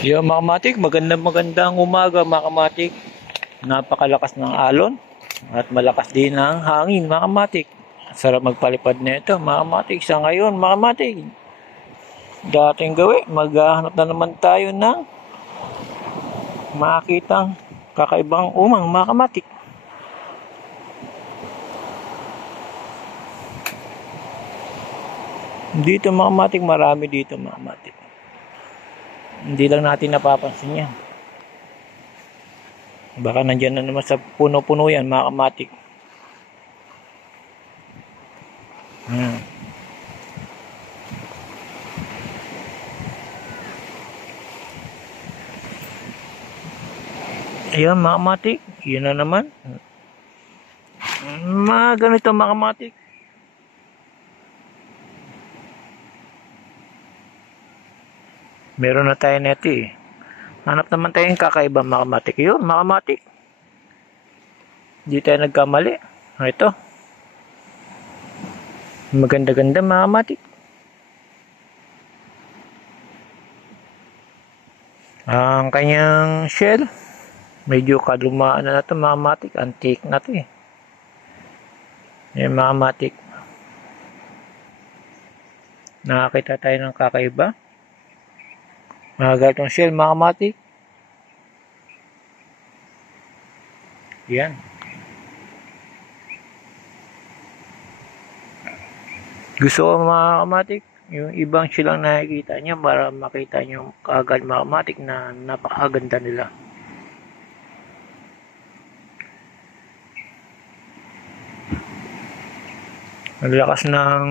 Yo mga kamatik, magandang umaga mga kamatik. Napakalakas ng alon at malakas din ang hangin mga kamatik. Sarap magpalipad nito mga kamatik. Sa ngayon mga kamatik, dating gawi, maghahanap na naman tayo ng makitang kakaibang umang mga kamatik. Dito mga kamatik, marami dito mga kamatik. Hindi lang natin napapansin yan. Baka nandyan na naman sa puno-puno yan mga kamatik. Ayun mga kamatik, yun na naman. Mga ganito mga kamatik. Meron na tayo neto eh. Hanap naman tayong kakaiba mga kamatik. Yun mga kamatik. Hindi tayo nagkamali. Ito. Maganda-ganda mga kamatik. Ang kanyang shell. Medyo kalumaan na ito mga kamatik. Antique na ito eh. Yan mga kamatik. Nakakita tayo ng kakaiba. Mga gatong shell mga kamatik. Yan. Gusto ko mga kamatik, yung ibang shell lang nakikita nyo para makita nyo kaagad mga kamatik na napakaganda nila. Ang lakas ng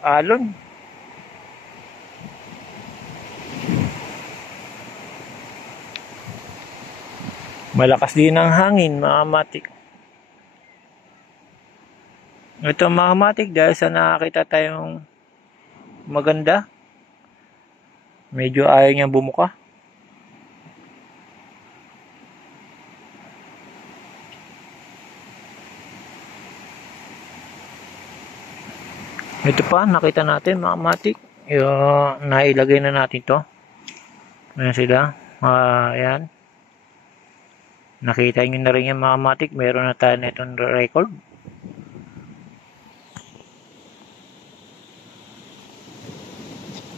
alon. Malakas din ang hangin mga kamatik. Ito mga kamatik, dahil sa nakakita tayong maganda, medyo ayaw niyang bumuka. Ito pa, nakita natin mga kamatik. Nailagay na natin to. Ayan sila. Ayan. Nakita nyo na rin yung mga kamatik. Meron na tayo na itong record.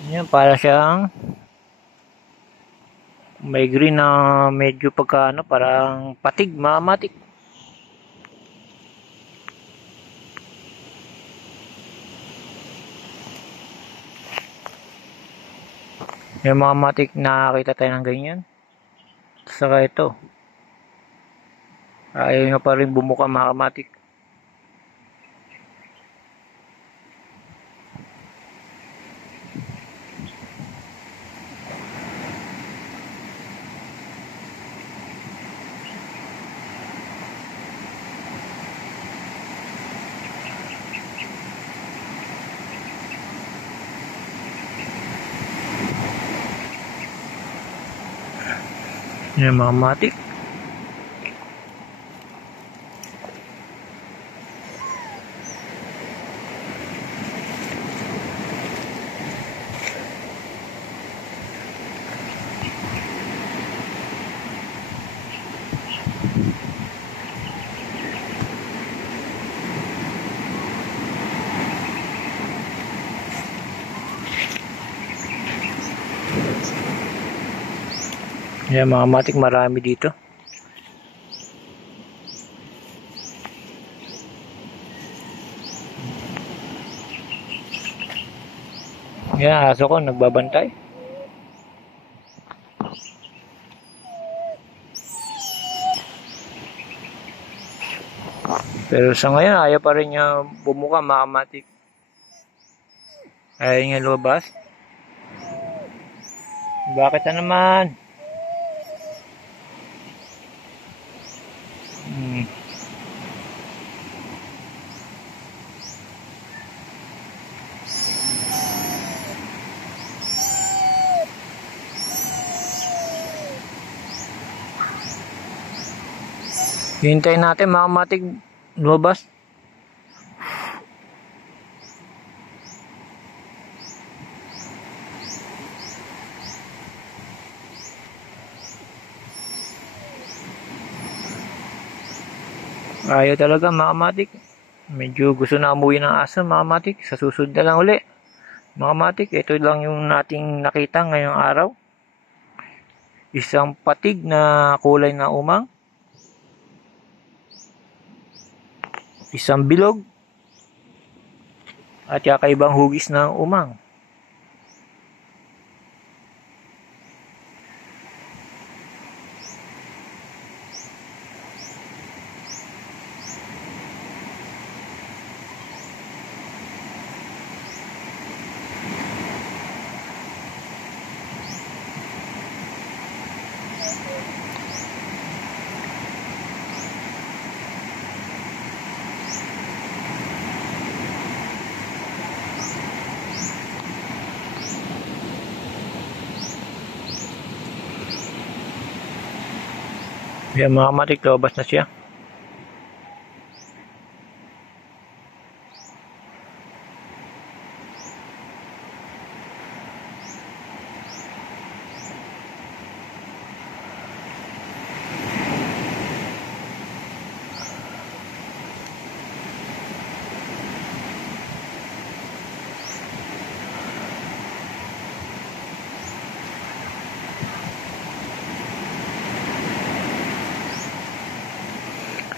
Ayan, para siyang may green na medyo pagkaano, parang patig mga kamatik. Yung mga kamatik, nakakita tayo ng ganyan. Saka ito. Ayaw nyo pa rin bumuka mga kamatik. Yan mga kamatik. Yan mga kamatik, marami dito. Yan, aso ko nagbabantay. Pero sa ngayon, ayaw pa rin niya bumuka mga kamatik. Ayaw niya lumabas. Bakit na naman? Hintayin natin mga kamatik lumabas. Ayaw talaga mga kamatik. Medyo gusto na umuwi ng asa mga kamatik. Sa susunod na lang uli. Mga kamatik, ito lang yung nating nakita ngayong araw. Isang patig na kulay na umang. Isang bilog. At kakaibang hugis ng umang. Yan mga kamatik, lumabas na siya.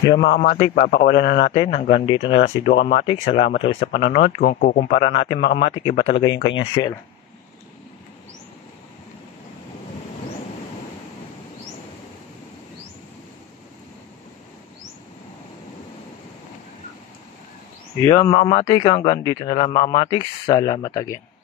Yung mga kamatik, papakawalan na natin. Hanggang dito na lang si Duo Kamatik. Salamat ulit sa panonood. Kung kukumpara natin mga kamatik, iba talaga yung kanyang shell. Yung mga kamatik, hanggang dito na lang mga kamatik. Salamat again.